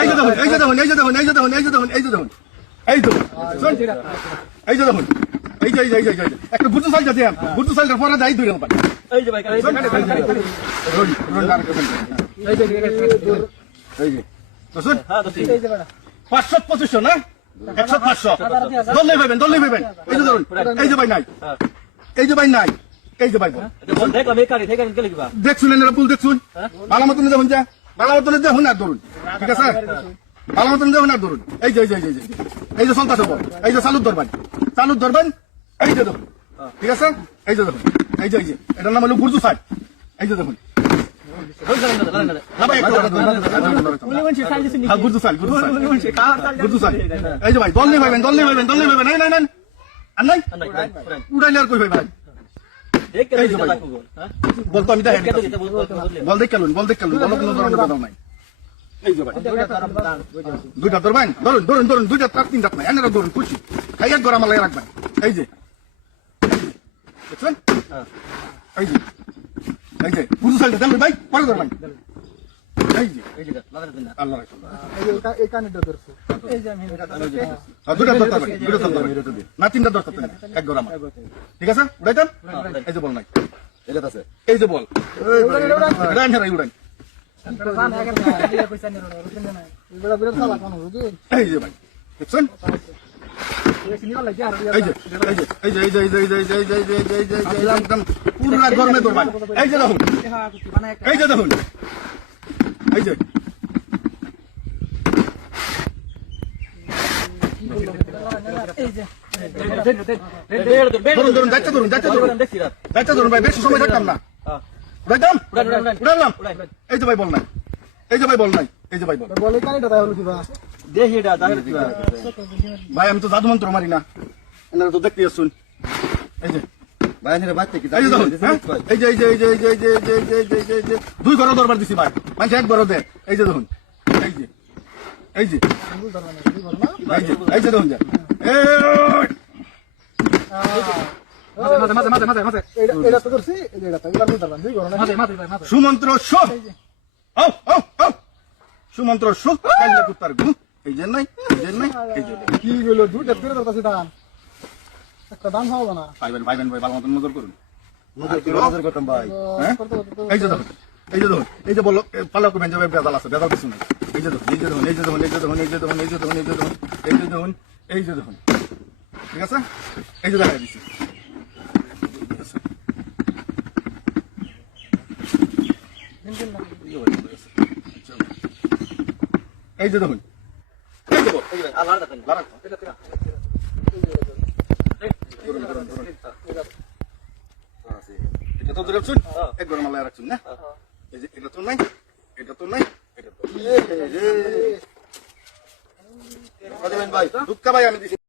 এই যে দেখুন, এই যে দেখুন, এই যে দেখুন, এই যে দেখুন, এই যে দেখুন, এই যে দেখুন, এই তো শোন, এই যে দেখুন, এই যে এই যে একটা গুরু সাইল যাতে গুরু সাইলের পরে যাই দুই রকম এই যে ভাই এই যে তো শুন হ্যাঁ তো ঠিক 500 না 100 500 দললে ভাবেন এই যে ধরুন এই যে ভাই নাই এই যে ভাই নাই এই যে ভাই বল দেখ আমি কারি থেকে গেলে কিবা দেখছুন এর পুল দেখছুন ভালো মতন দেখুন যা ভালো মতন দেখুন আর ধরুন ঠিক আছে ভালো মতন দেখুন আর ধরুন এই যে এই যে সন্তাস বল এই যে চালুর ধরবেন এই যে দেখুন ঠিক আছে এই যে দেখুন এই যে এটার নাম হলো গুরজু সাইড এই যে দেখুন গুরজু সাইড এই যে ভাই দল নেই ভাইবেন নাই আর নাই উড়াইলে আর কই ভাই বলতো আমি দেখেন বল দেখ কেলুন বল কোনো ধরনের কথা নাই এই যে ভাই দুইটা ধরবেন ধরুন দুইটা তার তিনটা নাই এনারা ধরুন খুশি খাই এক গড়া মালাই রাখবেন এই যে দেখছেন এই যে পুরো সাইডটা দেন ভাই পরে ধরবেন এই যে আল্লাহ এই কানেরটা ধরছো এই যে আমি দুইটা ধরতে না তিনটা ধরতে এক গড়া মাল ঠিক আছে উড়াইতাম এই যে বল নাই এটা আছে এই যে বল উড়ান উড়ান এই যে ভাই দেখছেন একদম পুরা গরমে ধরবেন এই যে দেখুন এই যে দেখুন এই যে ধরুন যাচ্ছে ধরুন ভাই বেশি সময় থাকতাম না উড়াইলাম এই যে ভাই বল নাই এই যে ভাই বল বলে কানেরটা তাই হলো কিবা দেখি এটা দাঁড়িয়ে কিবা ভাই আমি তো জাদু মন্ত্র মারি না এনারা তো দেখতে আসুন এই যে ভাই এনারা বাচ্চা কি এই যে দুই ঘর দরবার দিছি ভাই মানে একবারও দে এই যে দেখুন এই যে দেখুন যা সুমন্ত্র সুমন্ত্র কুত্তার গু এই যে নাই কি বলো দুইটা ফেরত দরকার দাম একটা দাম হবে না ভাই ভালো মতন নজর করুন নজর করতাম ভাই হ্যাঁ এই যে দেখুন এই যে বলো পালা করবেন যে বেজাল আছে বেজাল কিছু নাই এই যে দেখুন ঠিক আছে এই যে দেখা দিচ্ছি এই যে দেখুন এটা তো ধরে রাখছুন এক গরম মালায় রাখছুন না এই যে এটা তো নাই এটা তো ভাই দুঃখা ভাই আমি দিছি